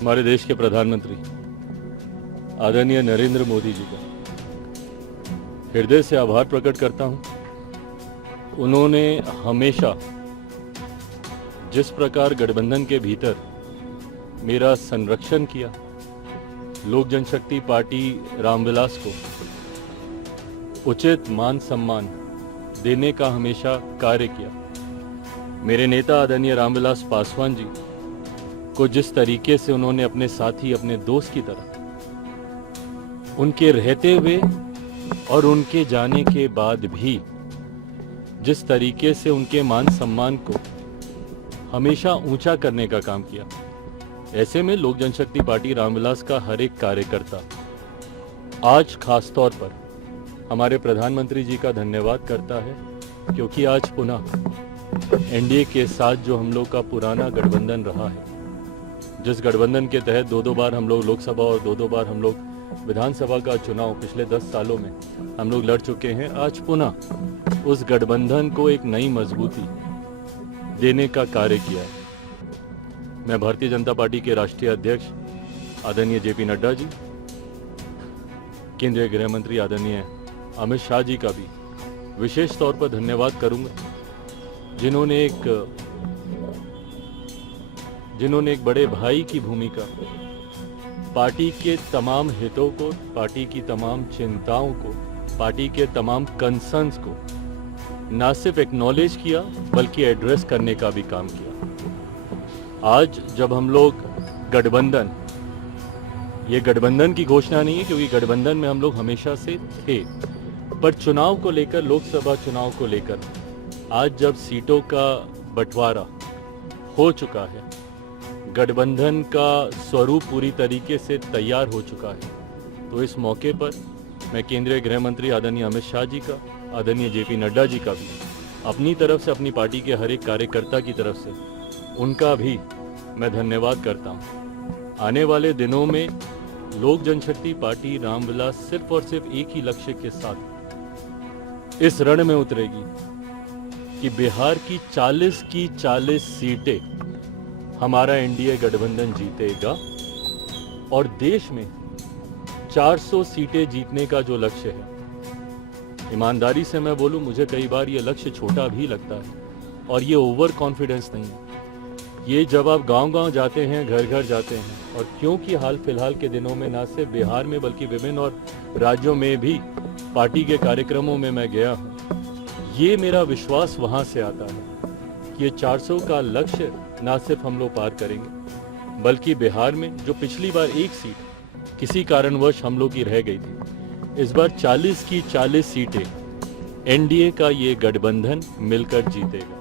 हमारे देश के प्रधानमंत्री आदरणीय नरेंद्र मोदी जी का हृदय से आभार प्रकट करता हूं। उन्होंने हमेशा जिस प्रकार गठबंधन के भीतर मेरा संरक्षण किया, लोक जनशक्ति पार्टी रामविलास को उचित मान सम्मान देने का हमेशा कार्य किया। मेरे नेता आदरणीय रामविलास पासवान जी को जिस तरीके से उन्होंने अपने साथी, अपने दोस्त की तरह उनके रहते हुए और उनके जाने के बाद भी जिस तरीके से उनके मान सम्मान को हमेशा ऊंचा करने का काम किया, ऐसे में लोक जनशक्ति पार्टी रामविलास का हर एक कार्यकर्ता आज खास तौर पर हमारे प्रधानमंत्री जी का धन्यवाद करता है, क्योंकि आज पुनः एनडीए के साथ जो हम लोग का पुराना गठबंधन रहा है, जिस गठबंधन के तहत दो बार हम लोग लोकसभा और दो बार हम लोग विधानसभा का चुनाव पिछले 10 सालों में हम लोग लड़ चुके हैं, आज पुनः उस गठबंधन को एक नई मजबूती देने का कार्य किया है। मैं भारतीय जनता पार्टी के राष्ट्रीय अध्यक्ष आदरणीय जेपी नड्डा जी, केंद्रीय गृह मंत्री आदरणीय अमित शाह जी का भी विशेष तौर पर धन्यवाद करूंगा, जिन्होंने एक बड़े भाई की भूमिका पार्टी के तमाम हितों को, पार्टी की तमाम चिंताओं को, पार्टी के तमाम कंसर्न्स को न सिर्फ एक्नॉलेज किया बल्कि एड्रेस करने का भी काम किया। आज जब हम लोग गठबंधन, ये गठबंधन की घोषणा नहीं है क्योंकि गठबंधन में हम लोग हमेशा से थे, पर चुनाव को लेकर, लोकसभा चुनाव को लेकर आज जब सीटों का बंटवारा हो चुका है, गठबंधन का स्वरूप पूरी तरीके से तैयार हो चुका है, तो इस मौके पर मैं केंद्रीय गृह मंत्री आदरणीय अमित शाह जी का, आदरणीय जेपी नड्डा जी का भी अपनी तरफ से, अपनी पार्टी के हर एक कार्यकर्ता की तरफ से उनका भी मैं धन्यवाद करता हूं। आने वाले दिनों में लोक जनशक्ति पार्टी रामविलास सिर्फ और सिर्फ एक ही लक्ष्य के साथ इस रण में उतरेगी कि बिहार की 40 सीटें हमारा एनडीए गठबंधन जीतेगा और देश में 400 सीटें जीतने का जो लक्ष्य है, ईमानदारी से मैं बोलूं, मुझे कई बार ये लक्ष्य छोटा भी लगता है और ये ओवर कॉन्फिडेंस नहीं है। ये जब आप गांव-गांव जाते हैं, घर घर जाते हैं, और क्योंकि हाल फिलहाल के दिनों में न सिर्फ बिहार में बल्कि विभिन्न और राज्यों में भी पार्टी के कार्यक्रमों में मैं गया हूँ, ये मेरा विश्वास वहाँ से आता है कि ये 400 का लक्ष्य ना सिर्फ हम लोग पार करेंगे बल्कि बिहार में जो पिछली बार एक सीट किसी कारणवश हम लोग की रह गई थी, इस बार 40 की 40 सीटें एनडीए का ये गठबंधन मिलकर जीतेगा।